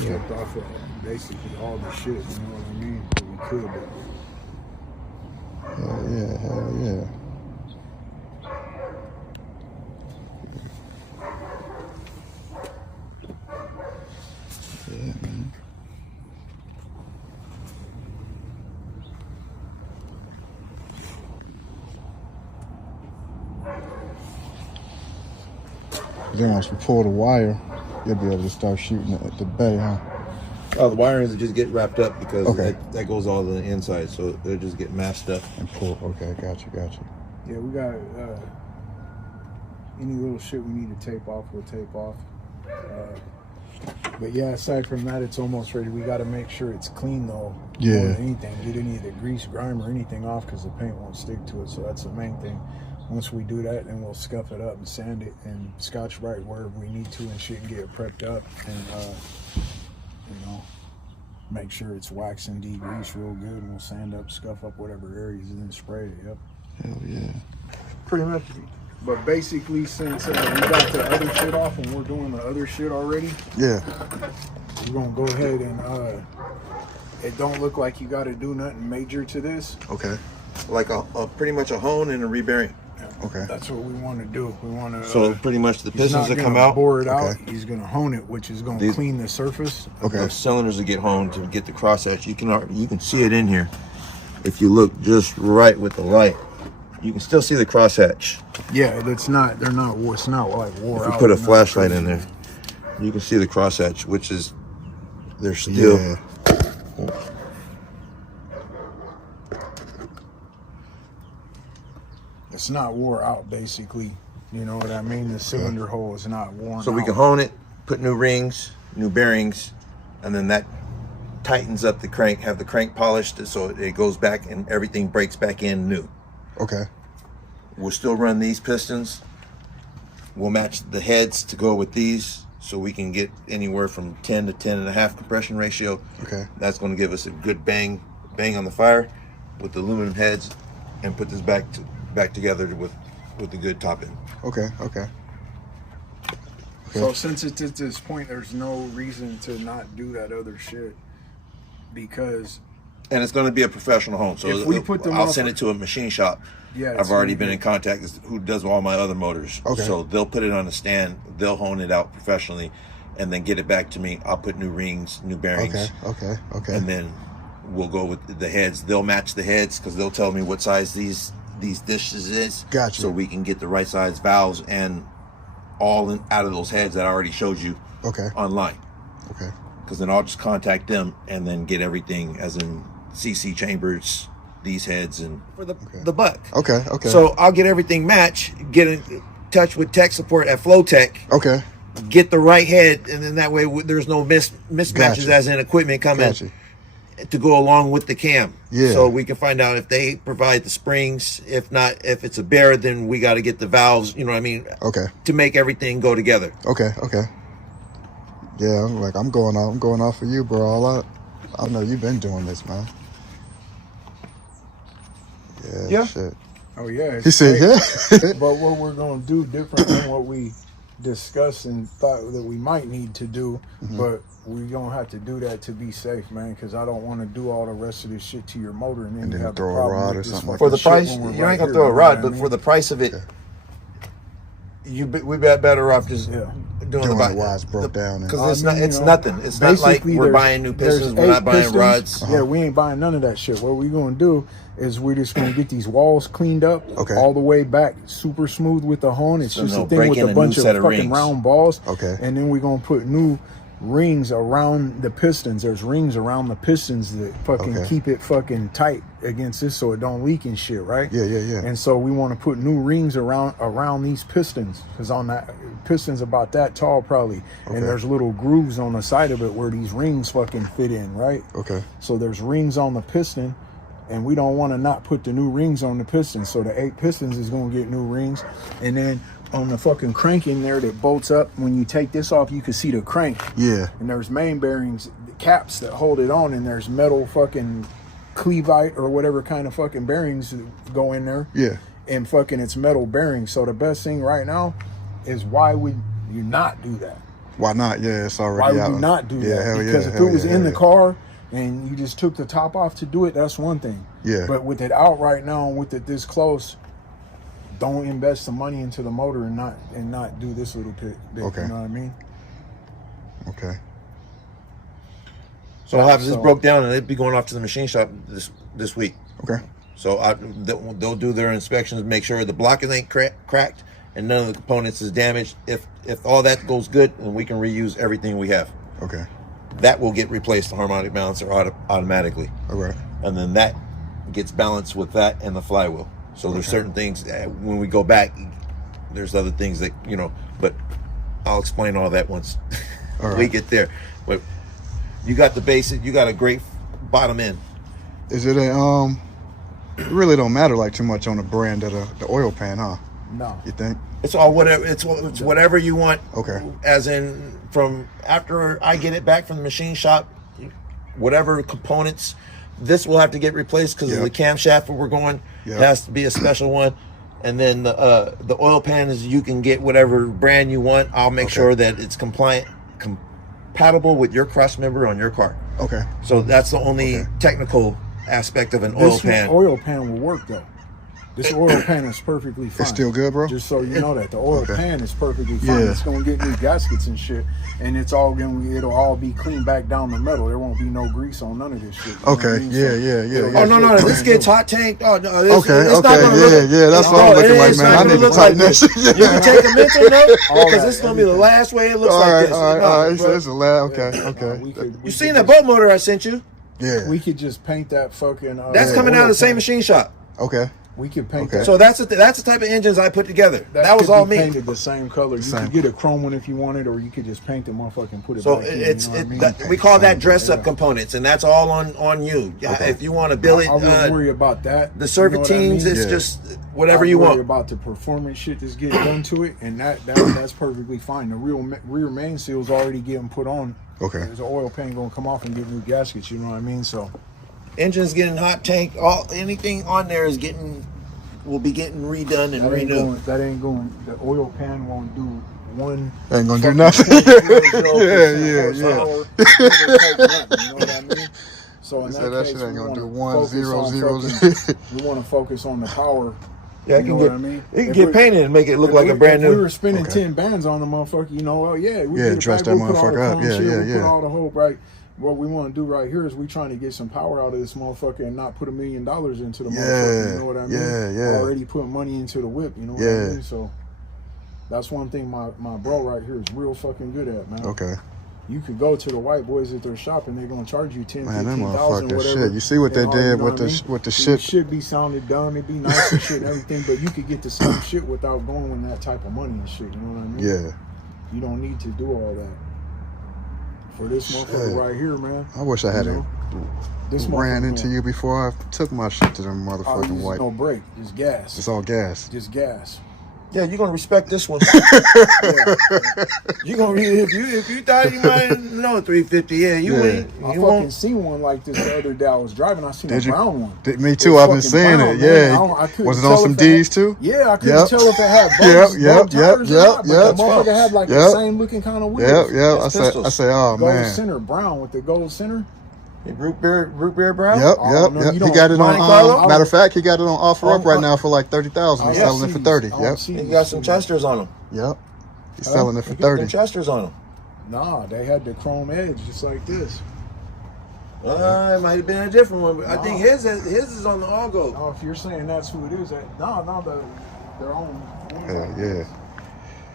stripped off of basically all the shit, you know what I mean? That we could, but Hell yeah. Yeah, man. Then once we pull the wire, you'll be able to start shooting at the bay, huh? Oh, the wirings will just get wrapped up because Okay. that goes all to the inside, so they'll just get masked up. And pull. Okay, gotcha. yeah, we got any little shit we need to tape off, we'll tape off. But yeah, aside from that, it's almost ready. We got to make sure it's clean though. Yeah. More than anything, get any of the grease, grime, or anything off because the paint won't stick to it. So that's the main thing. Once we do that, then we'll scuff it up and sand it and scotch right wherever we need to and shit and get it prepped up and you know, make sure it's waxed and degreased real good, and we'll sand up, scuff up whatever areas, and then spray it. Yep. Hell yeah. Pretty much. But basically, since we got the other shit off and we're doing the other shit already, Yeah. we're gonna go ahead and it don't look like you got to do nothing major to this. Okay. Like a pretty much a hone and a rebearing. Okay. That's what we want to do. We want to. So pretty much the he's pistons not that come gonna out, bore it out. Okay. He's gonna hone it, which is gonna clean the surface. Okay. the cylinders that get honed to get the crosshatch. You can see it in here. If you look just right with the light, you can still see the crosshatch. Yeah, it's not. They're not. It's not like wore If you out. put a Not flashlight in crazy. there, you can see the crosshatch, which is they're still. Yeah. It's not wore out, basically. You know what I mean? The cylinder hole is not worn out. So we can hone it, put new rings, new bearings, and then that tightens up the crank, have the crank polished so it goes back and everything breaks back in new. Okay. We'll still run these pistons. We'll match the heads to go with these so we can get anywhere from 10 to 10.5 compression ratio. Okay. That's going to give us a good bang on the fire with the aluminum heads and put this back together with the good top end. Okay. So since it's at this point, there's no reason to not do that other shit because. And it's going to be a professional home. So If we put them I'll off- send it to a machine shop. Yeah, I've already been in contact with who does all my other motors. Okay. So they'll put it on a stand, they'll hone it out professionally, and then get it back to me. I'll put new rings, new bearings. Okay. And then we'll go with the heads. They'll match the heads because they'll tell me what size these dishes is. Gotcha. So we can get the right size valves and all out of those heads that I already showed you online. Okay. Because then I'll just contact them and then get everything as in CC chambers, these heads, and for the buck. Okay. So I'll get everything matched, get in touch with tech support at Flowtech, Okay. get the right head, and then that way there's no mismatches Gotcha. as in equipment coming Gotcha. to go along with the cam. Yeah. So we can find out if they provide the springs. If not, if it's a bear, then we got to get the valves, you know what I mean? Okay. To make everything go together. Okay. Yeah, I'm going off for you, bro. I know you've been doing this, man. Yeah. Shit. Oh yeah. He said, yeah. But what we're gonna do different than what we discussed and thought that we might need to do, but we're gonna have to do that to be safe, man. Because I don't want to do all the rest of this shit to your motor and then you have throw a a problem rod with or this something like fucking For the shit price, when you we're ain't right gonna here, throw a you know rod, what I but mean? for the price of it, we better off just doing Doing the it while it's broke down. because I mean, it's you know, nothing. It's not like basically we're there's- buying new there's pistons. We're not 8 buying pistons. rods. Yeah, we ain't buying none of that shit. What we're gonna do is we're just gonna get these walls cleaned up all the way back, super smooth with the hone. It's So just no, a thing break with in a a bunch new of set of fucking rings. round balls. Okay. And then we're gonna put new rings around the pistons. There's rings around the pistons that fucking keep it fucking tight against this so it don't leak and shit, right? Yeah. And so we want to put new rings around these pistons because on that piston's about that tall probably, and there's little grooves on the side of it where these rings fucking fit in, right? Okay. So there's rings on the piston, and we don't want to not put the new rings on the piston. So the 8 pistons is going to get new rings, and then on the fucking crank in there that bolts up, when you take this off, you can see the crank. Yeah. And there's main bearings, the caps that hold it on, and there's metal fucking cleveite or whatever kind of fucking bearings that go in there. Yeah. And fucking it's metal bearings. So the best thing right now is why would you not do that? Why not? Yeah, it's Why already would out. we not do Yeah, that? hell Because yeah, if hell it was yeah, in hell the yeah. car and you just took the top off to do it, that's one thing. Yeah. But with it out right now, and with it this close, don't invest the money into the motor and not do this little bit. Okay. You know what I mean? Okay. So I'll have this broke down and it'll be going off to the machine shop this week. Okay. So they'll do their inspections, make sure the blockers ain't cracked and none of the components is damaged. If all that goes good, then we can reuse everything we have. Okay. That will get replaced, the harmonic balancer automatically. All right. And then that gets balanced with that and the flywheel. So there's certain things when we go back, there's other things that, you know, but I'll explain all that once we get there. But you got the basic, you got a great bottom end. Is it a it really don't matter like too much on the brand of the oil pan, huh? No. You think? It's all whatever. It's whatever you want. Okay. As in, from after I get it back from the machine shop, whatever components, this will have to get replaced because of the camshaft where we're going. It has to be a special one. And then the oil pan is, you can get whatever brand you want. I'll make sure that it's compatible with your cross member on your car. Okay. So that's the only technical aspect of an oil pan. Oil pan will work though. This oil pan is perfectly fine. It's still good, bro? Just so you know that the oil pan is perfectly fine. It's gonna get new gaskets and shit, and it'll all be cleaned back down the metal. There won't be no grease on none of this shit. Okay. Yeah. Oh no! This gets hot tanked. Oh no! It's not gonna look, That's what I'm looking like, man. I need to tighten that shit. You can take a mental note because it's gonna be the last way it looks like this. All right. It's a lab. Okay. You seen that boat motor I sent you? Yeah. We could just paint that fucking. That's coming out of the same machine shop. Okay. We could paint that. So that's the type of engines I put together. That was could all be me. Painted the same color. You could get a chrome one if you wanted, or you could just paint the motherfucker and put it. So back it's in, you know what I mean? we call that dress up components, and that's all on you. If you want to build it, I wouldn't worry about that. The serpentines, it's just whatever you worry want. About the performance shit that's getting done to it, and that's perfectly fine. The rear main seal's already getting put on. Okay. There's an oil pan gonna come off and get new gaskets. You know what I mean? So Engine's getting hot tank. Anything on there will be getting redone and renewed. That ain't going. The oil pan won't do one. Ain't gonna do nothing. Yeah. You know what I mean? So in that case, shit ain't gonna do 1 0 0. We want to focus on the power. Yeah, you know what I mean? It can get painted and make it look like a brand new. If we were spending 10 bands on the motherfucker, we dress that motherfucker up. Put all the hope right. What we want to do right here is we trying to get some power out of this motherfucker and not put $1 million into the motherfucker. You know what I mean? Yeah. Already put money into the whip. You know what I mean? So that's one thing my bro right here is real fucking good at, man. Okay. You could go to the white boys at their shop and they're gonna charge you $10,000, Man, them $15,000, motherfuckers whatever. shit. You see what they did with the shit? It should be sounded dumb. It'd be nice and shit and everything, but you could get the same shit without going with that type of money and shit. You know what I mean? Yeah. You don't need to do all that. For this motherfucker right here, man. I wish I had ran into you before I took my shit to them motherfucking white. No brake, just gas. It's all gas. Just gas. Yeah, you're gonna respect this one. You gonna if you thought you might know 350, I fucking seen one like this the other day. I was driving. I seen a brown one. Me too. I've been seeing it. Yeah. Was it on some D's too? Yeah, I couldn't tell if it had bugs. Yep. The motherfucker had like the same looking kind of wheels. Yep. I say, oh man. Gold center brown with the gold center. Root beer brown? Yep. He got it on. Matter of fact, he got it on offer up right now for like 30,000. He's selling it for 30. Yep. He got some Chesters on him. Yep. He's selling it for 30. Chesters on him. Nah, they had the chrome edge just like this. It might have been a different one, but I think his is on the all gold. Oh, if you're saying that's who it is, their own. Yeah.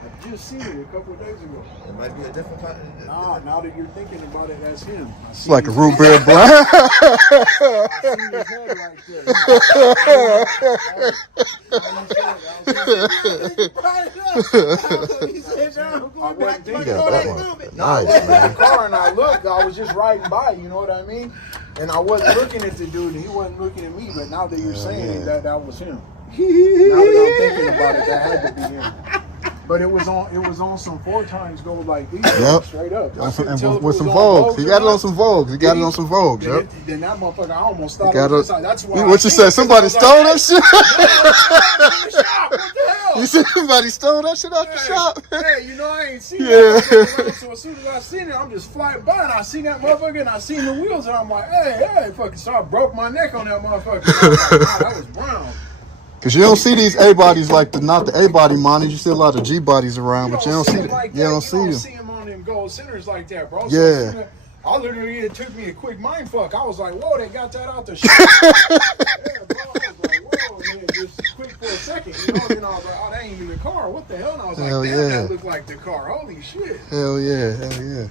I just seen it a couple of days ago. It might be a different kind. Nah, now that you're thinking about it, that's him. It's like a root beer brown. I seen his head right there. Nice, man. Car and I looked. I was just riding by. You know what I mean? And I wasn't looking at the dude, and he wasn't looking at me. But now that you're saying that was him. Now that I'm thinking about it, that had to be him. But it was on some 4 times go like these. Yep. Straight up. And with some Vogues. He got it on some Vogues. He got it on some Vogues. Yep. Then that motherfucker, I almost thought it was that's why. What you said? Somebody stole that shit? What the hell? You said somebody stole that shit out the shop? Hey, you know I ain't seen that. So as soon as I seen it, I'm just flying by and I seen that motherfucker and I seen the wheels and I'm like, hey, fucking. So I broke my neck on that motherfucker. I was like, wow, that was brown. Cause you don't see these A bodies like not the A body monitors. You see a lot of G bodies around, but you don't see them. Like you don't see them. See them on them gold centers like that, bro. Yeah. So I literally, it took me a quick mind fuck. I was like, whoa, they got that out the shit. Yeah, bro. I was like, whoa, man, just quick for a second. You know, and I was like, oh, that ain't even the car. What the hell? And I was Hell like, damn, yeah. that looked like the car. Holy shit. Hell yeah. Hell yeah.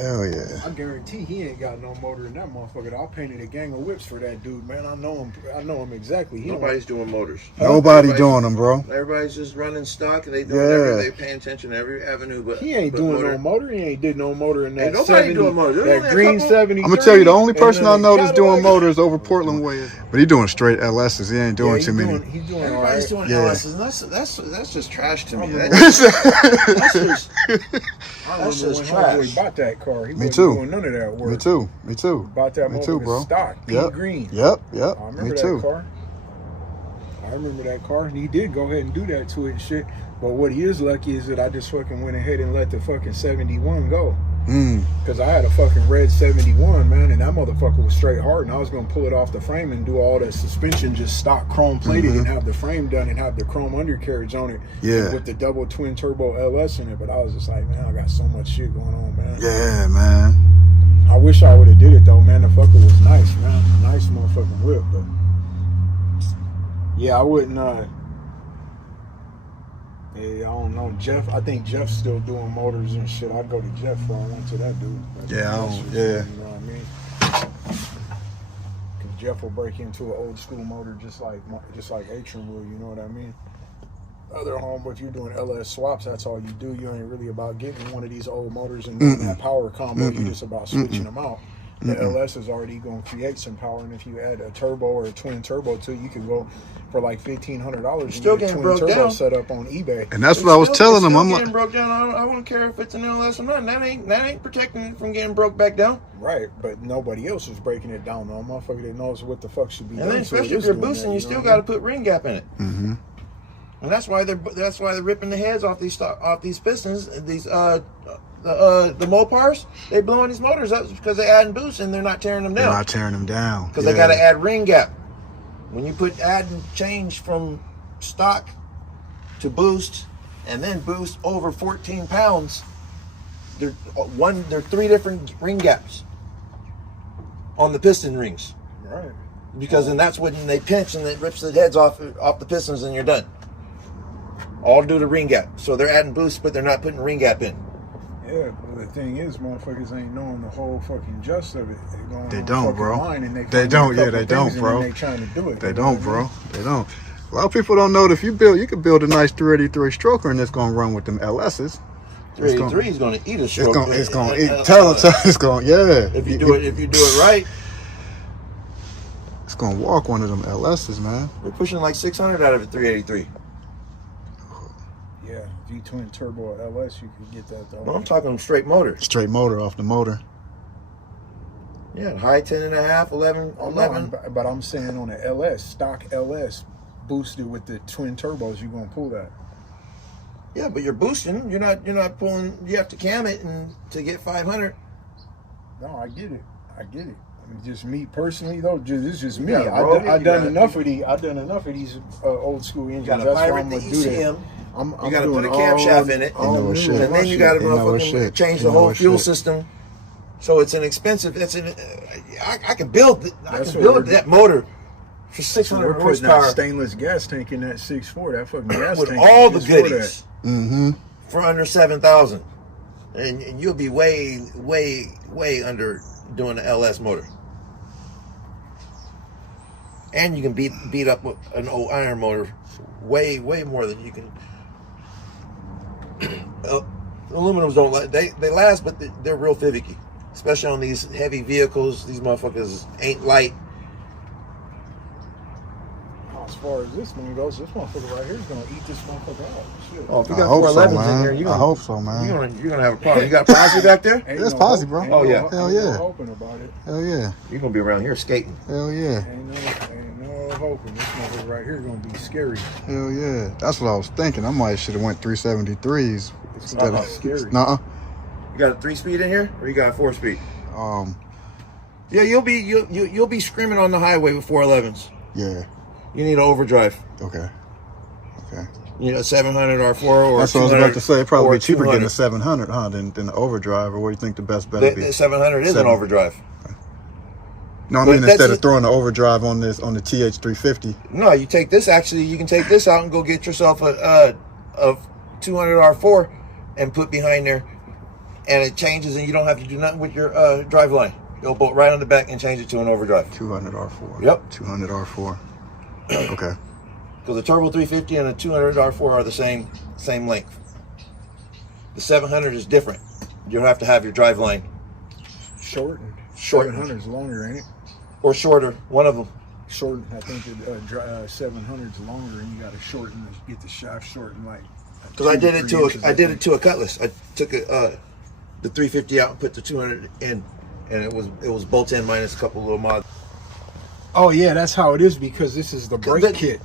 Hell yeah. I guarantee he ain't got no motor in that motherfucker. I'll painted a gang of whips for that dude, man. I know him exactly. Nobody's doing motors. Nobody doing them, bro. Everybody's just running stock and they doing they paying attention to every avenue. But he ain't doing no motor. He ain't did no motor in that. Ain't nobody doing motor. That green 70. I'm gonna tell you, the only person I know that's doing motors over Portland way, but he doing straight LSs. He ain't doing too many. He's doing Everybody's doing Yeah. LSs. And that's just trash to me. That's That's just just trash. trash. He bought that car. He Me wasn't too. doing none of that work. Me too. Me too. Bought that Me too, bro. stock, pea Yep. green. Yep. I remember Me that too. car. I remember that car. And he did go ahead and do that to it and shit. But what he is lucky is that I just fucking went ahead and let the fucking 71 go. Because I had a fucking red 71, man, and that motherfucker was straight hard, and I was going to pull it off the frame and do all that suspension just stock chrome plated and have the frame done and have the chrome undercarriage on it with the double twin turbo LS in it. But I was just like, man, I got so much shit going on, man. Yeah, man. I wish I would have did it though, man. The fucker was nice, man. Nice motherfucking whip, but yeah, I wouldn't. Hey, I don't know, Jeff. I think Jeff's still doing motors and shit. I'd go to Jeff for I went to that dude. Yeah, You know what I mean? Because Jeff will break into an old school motor just like Atron will. You know what I mean? Other home, if you're doing LS swaps, that's all you do. You ain't really about getting one of these old motors and doing that power combo. You're just about switching them out. The LS is already going to create some power, and if you add a turbo or a twin turbo to it, you can go for like $1,500. Still getting getting twin broke turbo down. set up on eBay. And that's what I was telling him. I'm getting like, broke down. I don't care if it's an LS or not. That ain't protecting it from getting broke back down. Right, but nobody else is breaking it down though. Motherfucker that knows what the fuck should be done. And then especially if you're boosting, you still got to put ring gap in it. And that's why they're ripping the heads off these pistons. These the Mopars, they blowing these motors up because they adding boost and they're not tearing them down. they're not tearing them down Because they got to add ring gap. When you put add and change from stock to boost, and then boost over 14 pounds, there are 3 different ring gaps on the piston rings. Right. Because then that's when they pinch and it rips the heads off the pistons and you're done. All due to ring gap. So they're adding boost, but they're not putting ring gap in. Yeah, but the thing is, motherfuckers ain't knowing the whole fucking gist of it. They don't, bro. They don't, yeah, they don't, bro. They trying to do it. They don't, bro. They don't. A lot of people don't know that if you can build a nice 383 stroker and it's gonna run with them LSs. 383 is gonna eat a stroke. It's gonna eat. It's gonna If you do it right. It's gonna walk one of them LSs, man. We're pushing like 600 out of a 383. Yeah, if you twin turbo LS, you could get that though. No, I'm talking straight motor. Straight motor off the motor. Yeah, high 10.5, 11. But I'm saying on a LS, stock LS, boosted with the twin turbos, you're gonna pull that. Yeah, but you're boosting. You're not pulling. You have to cam it and to get 500. No, I get it. Just me personally though, it's just me. I done enough of these old school engines. You gotta That's why pirate I'm the gonna do that. ECM. I'm You gotta doing put a camshaft in it. And then you gotta change the whole fuel system. So it's an expensive. I can build that motor for 600 We're putting horsepower that stainless gas tank in that 6.4. That fucking gas with tank all the is just for goodies that. for under 7,000, and you'll be way under doing the LS motor. And you can beat up an old iron motor way more than you can. Aluminums don't they last, but they're real finicky, especially on these heavy vehicles. These motherfuckers ain't light. I was far as this one goes, this motherfucker right here is gonna eat this motherfucker out. Shit. Oh, if you I got hope so, 411s man. in here, you I hope so, man. you're gonna have a problem. You got posse back there? Ain't That's posse, hope- bro. ain't Oh, yeah. Hell ain't no yeah. hoping about it. Hell yeah. You're gonna be around here skating. Hell yeah. Ain't no hoping. This motherfucker right here gonna be scary. Hell yeah. That's what I was thinking. I might should have went 373s instead not of scary. Nuh-uh. You got a 3-speed in here, or you got a 4-speed? Yeah, you'll be screaming on the highway with 411s. Yeah. You need an overdrive. Okay. Okay. You know, 700 R4 or That's what I was about to say. It'd probably or be cheaper getting 200. a 700, huh, than the overdrive. Or what do you think the best bet The, would be? the 700 is an Seven. overdrive. No, I but mean that's instead of it. throwing the overdrive on the TH350. No, you take this. Actually, you can take this out and go get yourself a 200 R4 and put behind there, and it changes, and you don't have to do nothing with your drive line. You'll bolt right on the back and change it to an overdrive. 200 R4. Yep. 200 R4. Okay. Because the Turbo 350 and the 200 R4 are the same length. The 700 is different. You'll have to have your drive line Shortened. Shortened. 700 is longer, ain't it? or shorter. One of them. Shortened. I think the 700 is longer, and you got to shorten to get the shaft shortened like. Because I did it to a Cutlass. I took the 350 out and put the 200 in, and it was bolt in minus a couple little mods. Oh yeah, that's how it is because this is the brake The- kit.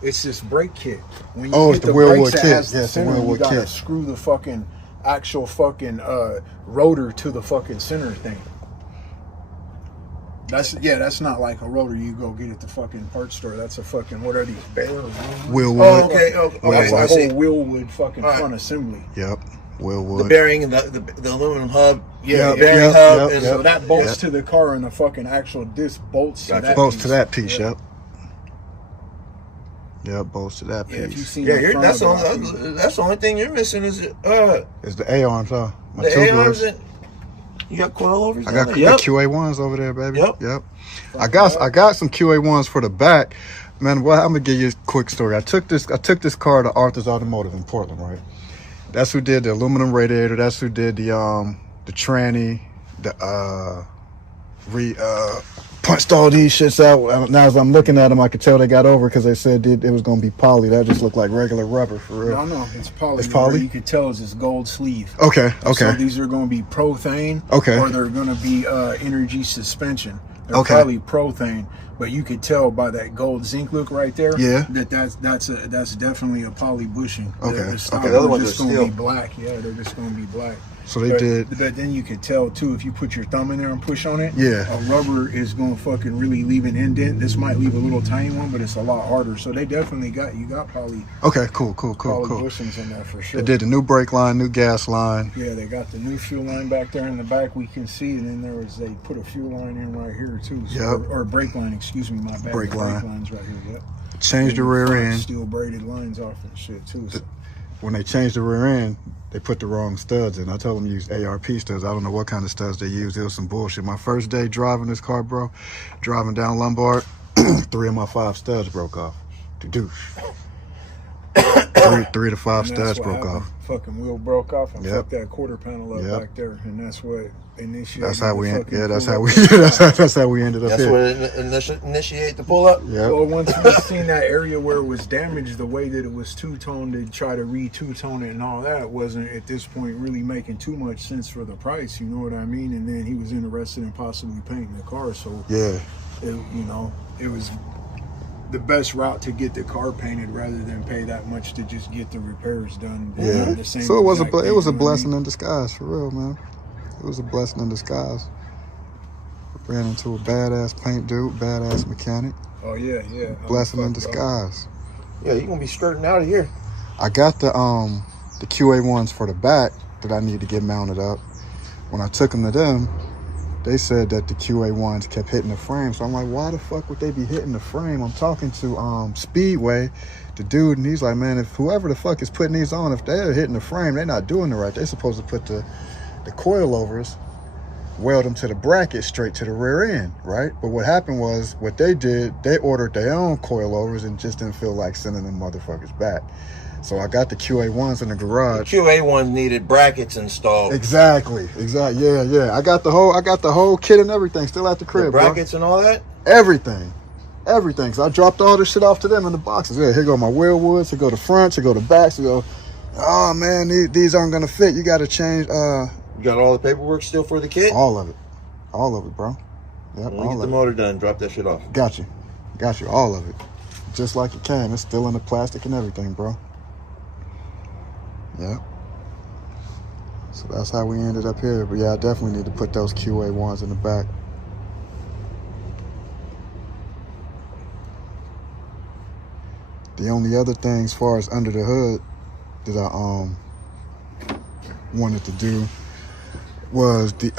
It's this brake kit. When Oh, hit it's the Wheelwood brakes, it kit. has the Yes, the center, Wheelwood you gotta kit. screw the fucking actual fucking rotor to the fucking center thing. That's not like a rotor you go get at the fucking parts store. That's a fucking, what are these, bear? Wheelwood. Oh, okay. Oh, That's I a see. whole Wheelwood fucking All right. front assembly. Yep. The Wheelwood. bearing and the aluminum hub. Yeah, the bearing yep, hub. yep, and So that bolts Yep. to the car, and the fucking actual disc bolts to Gotcha. that Bolts piece. to that piece, Yeah. yep. Yep, bolts to that Yeah, if you piece. see Yeah, that's the the only, that's the only thing you're missing is It's the A-arms, huh? My the two A-arms. doors. And you got coilovers. I got on there? Yep. QA1s over there, baby. Yep. I got some QA1s for the back. Man, well, I'm gonna give you a quick story. I took this car to Arthur's Automotive in Portland, right? That's who did the aluminum radiator. That's who did the tranny, punched all these shits out. Now as I'm looking at them, I could tell they got over because they said it was gonna be poly. That just looked like regular rubber for real. No, it's poly. It's poly? You could tell it's gold sleeve. Okay. So these are going to be prothane. Okay. Or they're going to be energy suspension. They're Okay. probably prothane, but you could tell by that gold zinc look right there. Yeah. That's definitely a poly bushing. Okay. The stock Okay. The other is ones just are going to be steel. black. Yeah, they're just going to be black. So they did. But then you could tell too if you put your thumb in there and push on it. Yeah. A rubber is going to fucking really leave an indent. This might leave a little tiny one, but it's a lot harder. So they definitely got poly Okay. Cool. poly bushings in there for sure. They did the new brake line, new gas line. Yeah, they got the new fuel line back there in the back. We can see, and then they put a fuel line in right here too. So, Yep. or brake line, excuse me, my bad. Brake The line. line's right here. Yep. Changed the And rear front end. Steel braided lines off and shit too. So. When they changed the rear end, they put the wrong studs in. I told them to use ARP studs. I don't know what kind of studs they used. It was some bullshit. My first day driving this car, bro, driving down Lombard, 3 of my 5 studs broke off. Doosh. 3 to 5 And that's studs what broke happened. off. Fucking wheel broke off and Yep. fucked that quarter panel up Yep. back there, and that's what initiated. That's how we. the fucking That's how pull-up. we. That's how we ended up That's here. what initiate the pull up. Yep. Well, once we seen that area where it was damaged, the way that it was two-toned, to try to re-two-tone it and all that wasn't at this point really making too much sense for the price. You know what I mean? And then he was interested in possibly painting the car, so Yeah. it was the best route to get the car painted rather than pay that much to just get the repairs done. Yeah. The same So it was a exact thing, it was a you know what I blessing mean? in disguise for real, man. It was a blessing in disguise. Ran into a badass paint dude, badass mechanic. Oh yeah. Blessing in Fuck, bro. disguise. Yeah, you're gonna be skirting out of here. I got the QA1s for the back that I need to get mounted up. When I took them to them, they said that the QA1s kept hitting the frame. So I'm like, why the fuck would they be hitting the frame? I'm talking to Speedway, the dude, and he's like, man, if whoever the fuck is putting these on, if they're hitting the frame, they're not doing it right. They're supposed to put the coilovers, weld them to the bracket straight to the rear end, right? But what happened was, what they did, they ordered their own coilovers and just didn't feel like sending them motherfuckers back. So I got the QA1s in the garage. QA ones needed brackets installed. Exactly. Yeah. I got the whole kit and everything still at the crib, The brackets and all that. bro. Everything. everything. So I dropped all this shit off to them in the boxes. Yeah, here go my wheel woods, here go the fronts, here go the backs, here go, oh man, these aren't gonna fit. You gotta change. You got all the paperwork still for the kit? All of it, bro. Yep, When we get the motor done, drop that shit off. Got you, all of it, just like it came. It's still in the plastic and everything, bro. Yeah. So that's how we ended up here. But yeah, I definitely need to put those QA1s in the back. The only other thing as far as under the hood that I wanted to do was the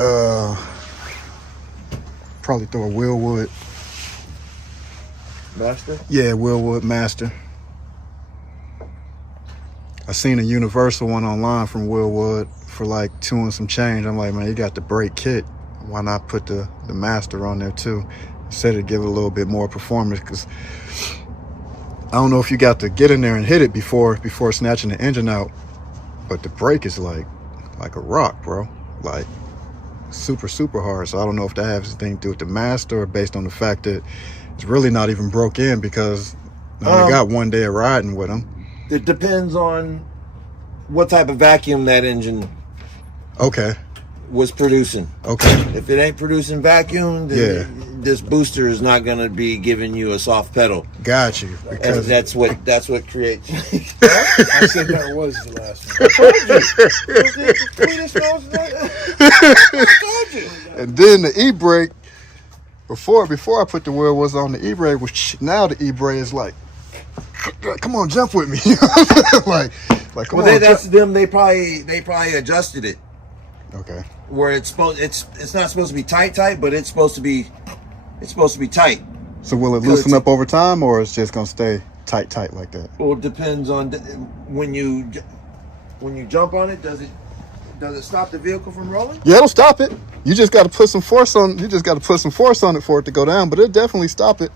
probably throw a Wheelwood Master? Yeah, Wheelwood Master. I seen a universal one online from Wheelwood for like $2 and some change. I'm like, man, you got the brake kit. Why not put the Master on there too? Said it'd give it a little bit more performance, because I don't know if you got to get in there and hit it before snatching the engine out, but the brake is like a rock, bro. Like super, super hard. So I don't know if that has anything to do with the Master or based on the fact that it's really not even broke in, because I only got one day of riding with them. It depends on what type of vacuum that engine was producing. Okay. If it ain't producing vacuum, then this booster is not going to be giving you a soft pedal. Got you. And that's what creates. I said that was the last one. I told you. And then the e-brake, before I put the wheel was on, the e-brake was, now the e-brake is like, come on, jump with me. like come on. That's them. They probably adjusted it. Okay. Where it's not supposed to be tight, but it's supposed to be tight. So will it loosen up over time, or it's just gonna stay tight like that? Well, it depends on when you jump on it. Does it stop the vehicle from rolling? Yeah, it'll stop it. You just got to put some force on. You just got to put some force on it for it to go down, but it'll definitely stop it.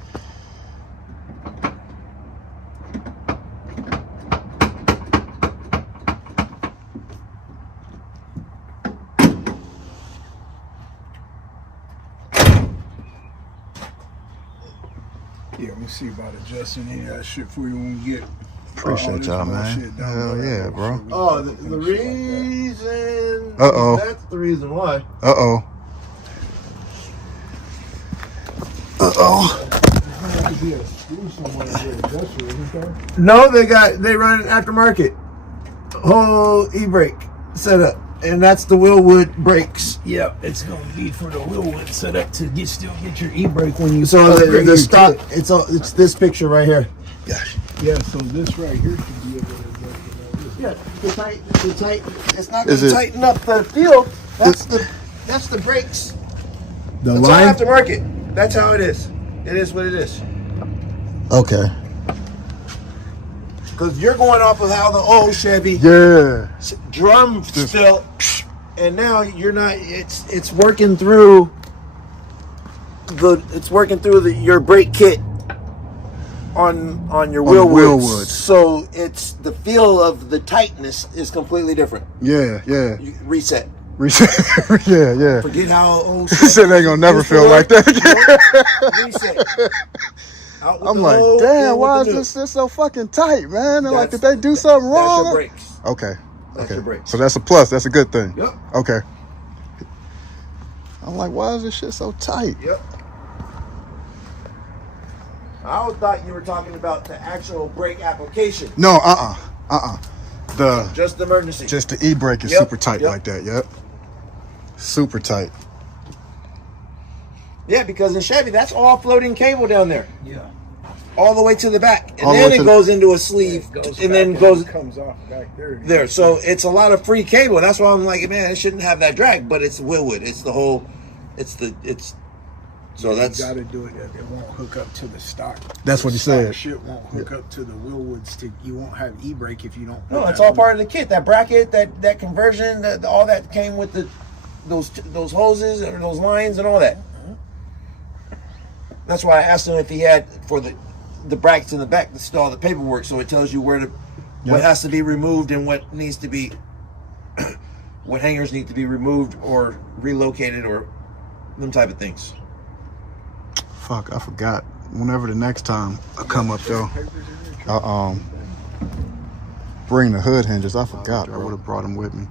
Yeah, we'll see about adjusting any of that shit for you when we get. Appreciate y'all, man. Hell yeah, bro. Oh, the reason. Uh-oh. That's the reason why. Uh-oh. No, they run an aftermarket whole e-brake setup, and that's the Wheelwood brakes. Yep, it's gonna be for the Wheelwood setup to still get your e-brake when you. So the stock, it's this picture right here. Gosh. Yeah, so this right here should be able to adjust. Yeah, the tight. It's not going to tighten up the field. That's the brakes. The it's line all aftermarket. That's how it is. It is what it is. Okay. Because you're going off of how the old Chevy drum felt, and now you're not. It's working through your brake kit on your wheel. So it's the feel of the tightness is completely different. Yeah. You reset. Yeah. Forget how old. Said they gonna never feel like that again. Reset. I'm like, damn, why is this so fucking tight, man? And like, did they do something wrong? That's your brakes. Okay. That's your brakes. So that's a plus. That's a good thing. Yep. Okay. I'm like, why is this shit so tight? Yep. I always thought you were talking about the actual brake application. No, Just the emergency. Just the e-brake is super tight like that. Yep. Super tight. Yeah, because in Chevy, that's all floating cable down there. Yeah. All the way to the back. And All the then way it to goes into a sleeve. And then comes off back there. There. So it's a lot of free cable. That's why I'm like, man, it shouldn't have that drag. But it's Wheelwood. It's the whole. So that's. You got to do it. It won't hook up to the stock. That's what he said. Shit won't hook up to the Wheelwoods. You won't have e-brake if you don't. No, it's all part of the kit. That bracket, that conversion, all that came with those hoses and those lines and all that. That's why I asked him if he had for the brackets in the back to all the paperwork, so it tells you what has to be removed and what needs to be, what hangers need to be removed or relocated or them type of things. Fuck, I forgot. whenever the next time I come up though, I'll bring the hood hinges. I forgot. I would have brought them with me.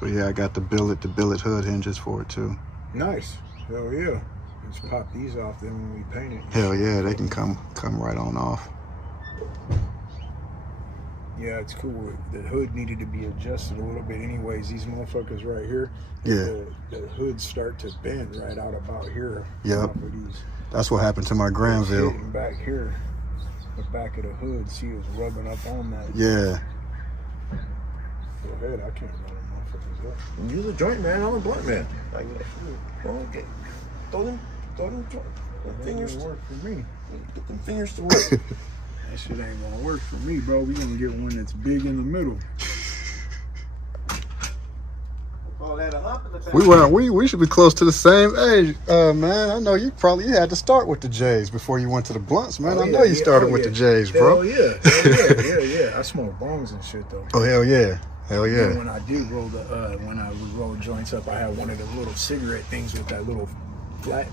But yeah, I got the billet hood hinges for it too. Nice. Hell yeah. Just pop these off then when we paint it. Hell yeah, they can come right on off. Yeah, it's cool. The hood needed to be adjusted a little bit anyways. These motherfuckers right here, Yeah. the hoods start to bend right out about here. Yep. That's what happened to my Granville. Back here, the back of the hood, see, it was rubbing up on that. Yeah. Go ahead, I can't run them motherfuckers up. Use a joint, man. I'm a blunt man. Okay. Throw them fingers That work for me. Get them fingers to work. That shit ain't gonna work for me, bro. We gonna get one that's big in the middle. We should be close to the same age, man. I know you had to start with the J's before you went to the blunts, man. I know you started with the J's, bro. Hell yeah, yeah. I smoke bongs and shit though. Oh hell yeah. And when I did roll when I would roll joints up, I had one of them little cigarette things with that little flat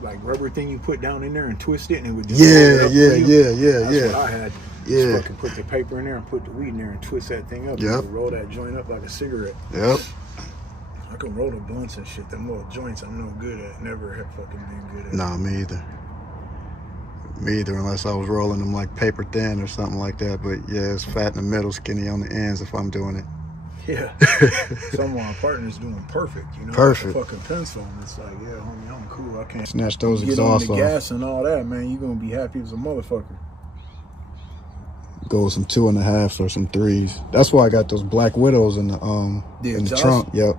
like rubber thing you put down in there and twist it, and it would just roll it up for you. That's what I had. Just fucking put the paper in there and put the weed in there and twist that thing up. Yep. And roll that joint up like a cigarette. Yep. I can roll the blunts and shit. Them little joints I'm no good at. Never have fucking been good at. Nah, me either. Me either, unless I was rolling them like paper thin or something like that. But yeah, it's fat in the middle, skinny on the ends if I'm doing it. Yeah. Some of my partners doing perfect, you know. Perfect. Like a fucking pencil. And it's like, yeah, homie, I'm cool. I can't snatch those get exhausts on the off. gas and all that, man. You gonna be happy as a motherfucker. Go with some 2.5 or some 3s. That's why I got those Black Widows in the trunk. Yep.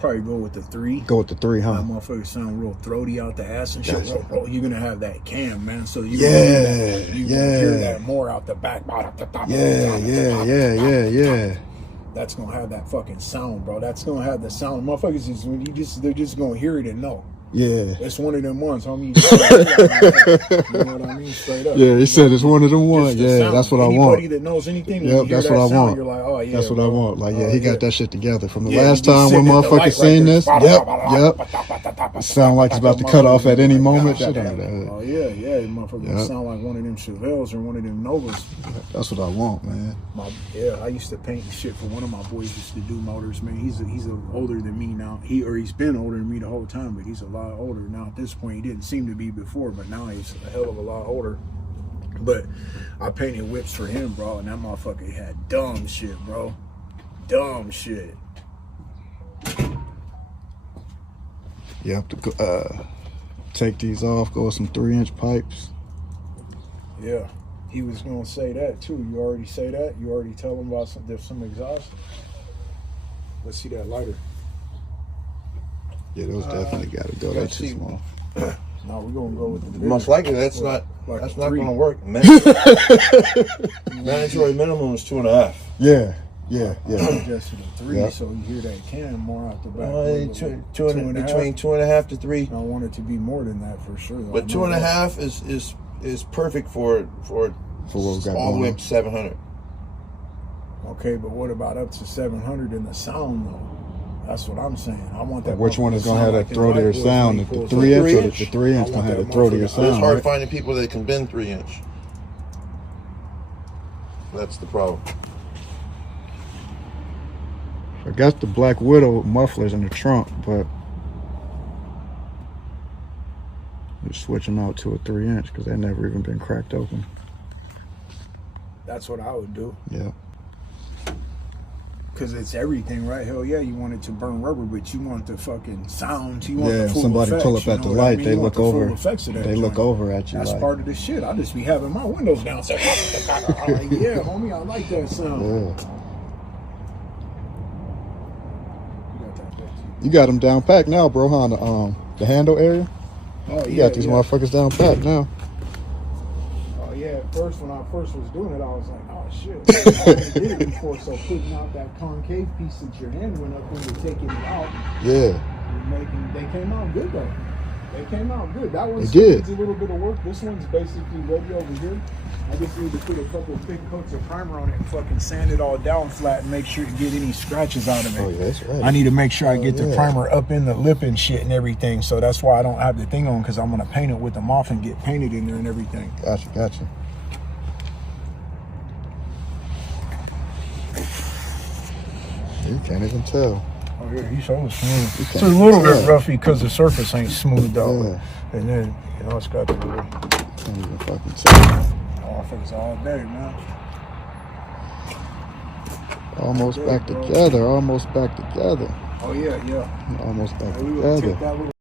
Probably go with the 3. Go with the 3, huh? That motherfucker sound real throaty out the ass and shit. Bro, you're gonna have that cam, man. So you gonna hear that more out the back. Yeah. That's gonna have that fucking sound, bro. That's gonna have the sound. Motherfuckers they're just gonna hear it and know. Yeah. It's one of them ones, homie. You know what I mean? Straight up. Yeah, he said it's one of them ones. Yeah, that's what I want. Anybody that knows anything, yep, that's what I want. You're like, oh yeah. That's what I want. Like, yeah, he got that shit together. From the Yeah, last time when motherfuckers seen this, yep. It sound like it's about to cut off at any moment. Oh yeah, motherfucker sound like one of them Chevelles or one of them Novas. That's what I want, man. I used to paint shit for one of my boys. Used to do motors, man. He's older than me now. He's been older than me the whole time, but he's a lot older now. At this point, he didn't seem to be before, but now he's a hell of a lot older. But I painted whips for him, bro, and that motherfucker had dumb shit, bro. Dumb shit. You have to take these off, go with some 3-inch pipes. Yeah, he was gonna say that too. You already say that? You already tell him about there's some exhaust? Let's see that lighter. Yeah, those definitely gotta go. That's too small. No, we're gonna go with the bigger. Most likely that's not gonna work. Mandatory minimum is 2.5. Yeah. Suggested a 3, so you hear that can more out the back. Between 2.5 to 3. I want it to be more than that for sure. Though. But 2.5 is perfect for what we got all the way up to 700. Okay, but what about up to 700 in the sound though? That's what I'm saying. I want that. Which one is gonna have that throatier sound? The 3-inch or the 3-inch gonna have the throatier sound? It's hard finding people that can bend 3-inch. That's the problem. I got the Black Widow mufflers in the trunk, but just switch them out to a 3-inch because they've never even been cracked open. That's what I would do. Yeah. Because it's everything, right? Hell yeah, you want it to burn rubber, but you want the fucking sound. You want the full somebody effects, pull up at the light, they look over. They look over at you. That's part of the shit. I just be having my windows down. So, like, yeah, homie, I like that sound. Yeah. You got them down packed now, bro, huh? The handle area? Oh, yeah. You got these motherfuckers down packed now. Oh, yeah. At first, when I first was doing it, I was like, oh, shit. I did it before, so putting out that concave piece that your hand went up when you're taking it out. Yeah. They came out good, though. They came out good. That one needs a little bit of work. This one's basically ready over here. I just need to put a couple thick coats of primer on it and fucking sand it all down flat and make sure to get any scratches out of it. Oh yeah, it's ready. I need to make sure I get yeah. the primer up in the lip and shit and everything. So that's why I don't have the thing on, because I'm gonna paint it with the moth and get painted in there and everything. Gotcha. You can't even tell. Oh yeah, he's so smooth. It's a little bit roughy because the surface ain't smooth though. Yeah. And then, you know, it's got the little... Can't even fucking tell. Oh, I think it's all day, man. Almost back together. Oh yeah. Almost back We will take together. that little